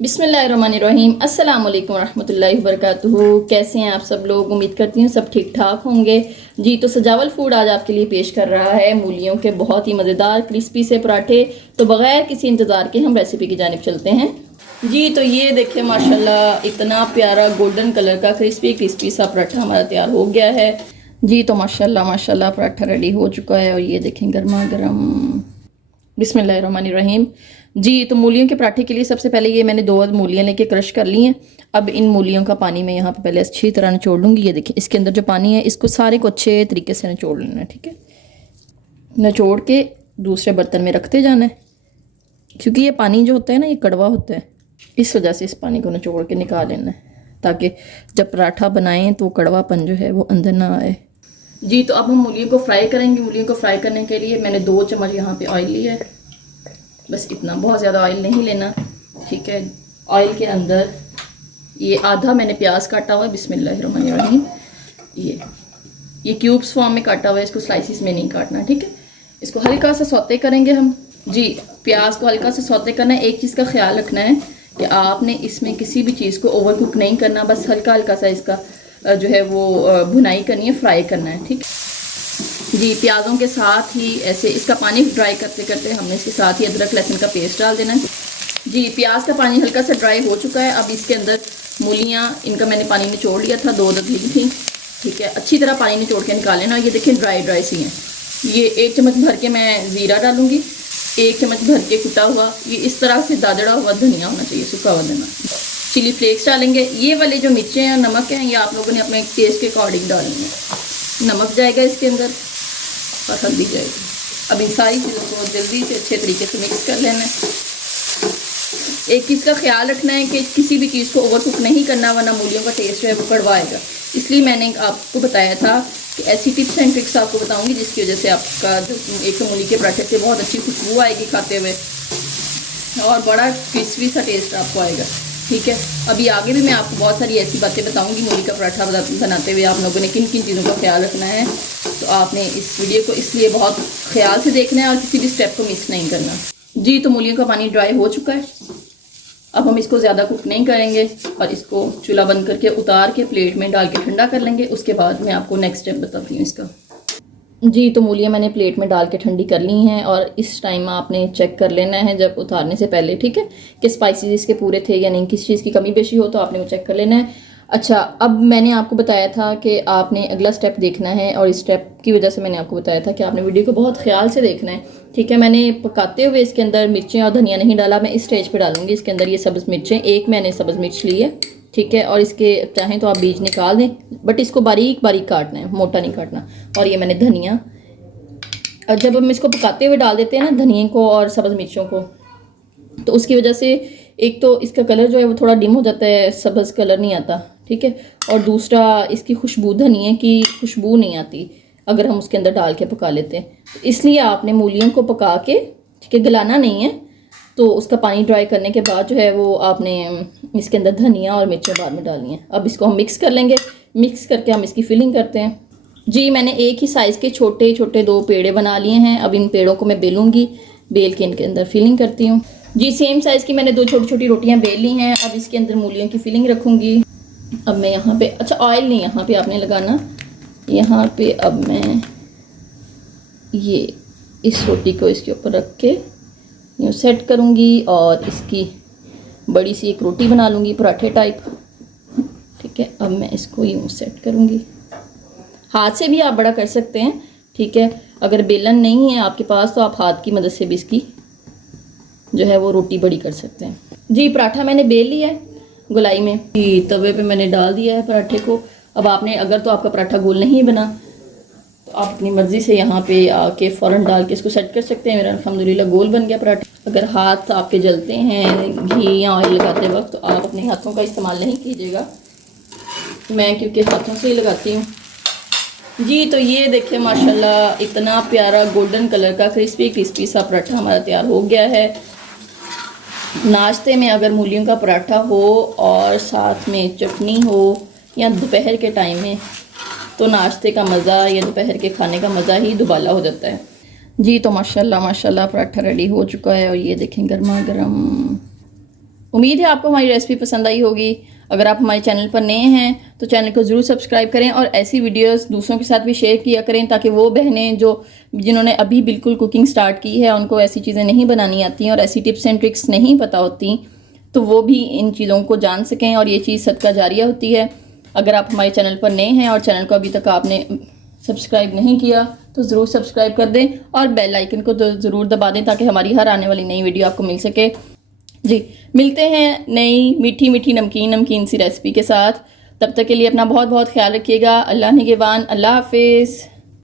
बिस्मिल्लाहिर्रहमानिर्रहीम। अस्सलाम वालेकुम रहमतुल्लाहि वबरकातुहू। कैसे हैं आप सब लोग? उम्मीद करती हूँ सब ठीक ठाक होंगे। जी तो सजावल फूड आज आपके लिए पेश कर रहा है मूलियों के बहुत ही मज़ेदार क्रिस्पी से पराठे। तो बग़ैर किसी इंतज़ार के हम रेसिपी की जानिब चलते हैं। जी तो ये देखिए माशाल्लाह इतना प्यारा गोल्डन कलर का क्रिस्पी क्रिस्पी सा पराठा हमारा तैयार हो गया है। जी तो माशाल्लाह माशाल्लाह पराठा रेडी हो चुका है और ये देखें गर्मा गर्म। बिस्मिल्लाहिर्रहमानिर्रहीम। जी तो मूलियों के पराठे के लिए सबसे पहले ये मैंने 2 मूलियाँ लेके क्रश कर ली हैं। अब इन मूलियों का पानी मैं यहाँ पे पहले अच्छी तरह निचोड़ लूँगी। ये देखिए इसके अंदर जो पानी है इसको सारे को अच्छे तरीके से निचोड़ लेना है। ठीक है, निचोड़ के दूसरे बर्तन में रखते जाना है, क्योंकि ये पानी जो होता है ना ये कड़वा होता है, इस वजह से इस पानी को निचोड़ के निकाल लेना है, ताकि जब पराठा बनाएं तो कड़वापन जो है वो अंदर ना आए। जी तो अब हम मूलियों को फ्राई करेंगे। मूलियों को फ्राई करने के लिए मैंने 2 चम्मच यहाँ पे ऑयल लिया है, बस इतना, बहुत ज़्यादा ऑयल नहीं लेना। ठीक है, ऑयल के अंदर ये आधा मैंने प्याज काटा हुआ है। बिस्मिल्लाहिर्रहमानिर्रहीम। ये क्यूब्स फॉर्म में काटा हुआ है, इसको स्लाइसिस में नहीं काटना। ठीक है, इसको हल्का सा सौते करेंगे हम। जी प्याज को हल्का सा सौते करना है। एक चीज़ का ख्याल रखना है कि आपने इसमें किसी भी चीज़ को ओवर कुक नहीं करना, बस हल्का हल्का सा इसका जो है वो भुनाई करनी है, फ्राई करना है। ठीक है जी, प्याज़ों के साथ ही ऐसे इसका पानी ड्राई करते करते हमने इसके साथ ही अदरक लहसुन का पेस्ट डाल देना है। जी प्याज का पानी हल्का सा ड्राई हो चुका है। अब इसके अंदर मूलियाँ, इनका मैंने पानी निचोड़ लिया था, 2 ली थी। ठीक है, अच्छी तरह पानी निचोड़ के निकाल लेना। ये देखें ड्राई ड्राई सी हैं। ये 1 चम्मच भर के मैं ज़ीरा डालूँगी, 1 चम्मच भर के कुटा हुआ, ये इस तरह से दादड़ा हुआ धनिया होना चाहिए, सूखा हुआ धनिया। चिली फ्लेक्स डालेंगे। ये वाले जो मिर्चें हैं, नमक हैं, ये आप लोगों ने अपने टेस्ट के अकॉर्डिंग डालनी है। नमक जाएगा इसके अंदर और हल्दी जाएगी। अब इन सारी चीज़ों को जल्दी से अच्छे तरीके से मिक्स कर लेना है। एक चीज़ का ख्याल रखना है कि किसी भी चीज़ को ओवर कुक नहीं करना, वरना मूलियों का टेस्ट है वो कड़वा आएगा। इसलिए मैंने आपको बताया था कि ऐसी टिप्स एंड ट्रिक्स आपको बताऊंगी जिसकी वजह से आपका जो एक तो मूली के पराठे से बहुत अच्छी खुशबू आएगी खाते हुए, और बड़ा क्रिस्पी सा टेस्ट आपको आएगा। ठीक है, अभी आगे भी मैं आपको बहुत सारी ऐसी बातें बताऊंगी मूली का पराठा बनाते हुए आप लोगों ने किन किन चीज़ों का ख्याल रखना है। तो आपने इस वीडियो को इसलिए बहुत ख्याल से देखना है और किसी भी स्टेप को मिस नहीं करना। जी तो मूलियों का पानी ड्राई हो चुका है। अब हम इसको ज़्यादा कुक नहीं करेंगे और इसको चूल्हा बंद करके उतार के प्लेट में डाल के ठंडा कर लेंगे। उसके बाद मैं आपको नेक्स्ट स्टेप बताती हूँ इसका। जी तो मूलियाँ मैंने प्लेट में डाल के ठंडी कर ली हैं और इस टाइम आपने चेक कर लेना है जब उतारने से पहले, ठीक है, कि स्पाइसेस इसके पूरे थे या नहीं, किसी चीज़ की कमी पेशी हो तो आपने वो चेक कर लेना है। अच्छा, अब मैंने आपको बताया था कि आपने अगला स्टेप देखना है, और इस स्टेप की वजह से मैंने आपको बताया था कि आपने वीडियो को बहुत ख्याल से देखना है। ठीक है, मैंने पकाते हुए इसके अंदर मिर्चें और धनिया नहीं डाला, मैं इस स्टेज पे डालूंगी इसके अंदर ये सब्ज़ मिर्चें। 1 मैंने सब्ज़ मिर्च ली है। ठीक है, और इसके चाहें तो आप बीज निकाल दें, बट इसको बारीक बारीक काटना है, मोटा नहीं काटना। और ये मैंने धनिया, और जब हम इसको पकाते हुए डाल देते हैं ना धनिया को और सब्ज़ मिर्चों को, तो उसकी वजह से एक तो इसका कलर जो है वो थोड़ा डिम हो जाता है, सब्ज़ कलर नहीं आता। ठीक है, और दूसरा इसकी खुशबू, धनिया की खुशबू नहीं आती अगर हम उसके अंदर डाल के पका लेते हैं। तो इसलिए आपने मूलियों को पका के, ठीक है, गलाना नहीं है, तो उसका पानी ड्राई करने के बाद जो है वो आपने इसके अंदर धनिया और मिर्चें बाद में डालनी है। अब इसको हम मिक्स कर लेंगे। मिक्स करके हम इसकी फिलिंग करते हैं। जी मैंने एक ही साइज़ के छोटे छोटे 2 पेड़े बना लिए हैं। अब इन पेड़ों को मैं बेलूँगी, बेल के इनके अंदर फिलिंग करती हूँ। जी सेम साइज़ की मैंने 2 छोटी छोटी रोटियाँ बेल ली हैं। अब इसके अंदर मूलियों की फिलिंग रखूँगी। अब मैं यहाँ पे, अच्छा ऑयल नहीं यहाँ पे आपने लगाना, यहाँ पे अब मैं ये इस रोटी को इसके ऊपर रख के यूँ सेट करूँगी और इसकी बड़ी सी एक रोटी बना लूँगी पराठे टाइप। ठीक है, अब मैं इसको यूँ सेट करूँगी। हाथ से भी आप बड़ा कर सकते हैं। ठीक है, अगर बेलन नहीं है आपके पास तो आप हाथ की मदद से भी इसकी जो है वो रोटी बड़ी कर सकते हैं। जी पराठा मैंने बेल लिया है गोलाई में। जी तवे पे मैंने डाल दिया है पराठे को। अब आपने, अगर तो आपका पराठा गोल नहीं बना तो आप अपनी मर्ज़ी से यहाँ पे आके फ़ौरन डाल के इसको सेट कर सकते हैं। मेरा अल्हम्दुलिल्लाह गोल बन गया पराठा। अगर हाथ आपके जलते हैं घी या ऑयल लगाते वक्त तो आप अपने हाथों का इस्तेमाल नहीं कीजिएगा। मैं क्योंकि हाथों से ही लगाती हूँ। जी तो ये देखिए माशाल्लाह इतना प्यारा गोल्डन कलर का क्रिस्पी क्रिस्पी सा पराठा हमारा तैयार हो गया है। नाश्ते में अगर मूलियों का पराठा हो और साथ में चटनी हो या दोपहर के टाइम में, तो नाश्ते का मज़ा या दोपहर के खाने का मज़ा ही दुबाला हो जाता है। जी तो माशाल्लाह माशाल्लाह पराठा रेडी हो चुका है और ये देखें गर्मा गर्म। उम्मीद है आपको हमारी रेसिपी पसंद आई होगी। अगर आप हमारे चैनल पर नए हैं तो चैनल को ज़रूर सब्सक्राइब करें और ऐसी वीडियोस दूसरों के साथ भी शेयर किया करें, ताकि वो बहनें जिन्होंने अभी बिल्कुल कुकिंग स्टार्ट की है, उनको ऐसी चीज़ें नहीं बनानी आती हैं और ऐसी टिप्स एंड ट्रिक्स नहीं पता होती, तो वो भी इन चीज़ों को जान सकें और ये चीज़ सदका जारिया होती है। अगर आप हमारे चैनल पर नए हैं और चैनल को अभी तक आपने सब्सक्राइब नहीं किया तो ज़रूर सब्सक्राइब कर दें और बेल आइकन को तो ज़रूर दबा दें, ताकि हमारी हर आने वाली नई वीडियो आपको मिल सके। जी, मिलते हैं नई मीठी मीठी नमकीन सी रेसिपी के साथ। तब तक के लिए अपना बहुत बहुत ख्याल रखिएगा। अल्लाह निगहबान। अल्लाह हाफिज़।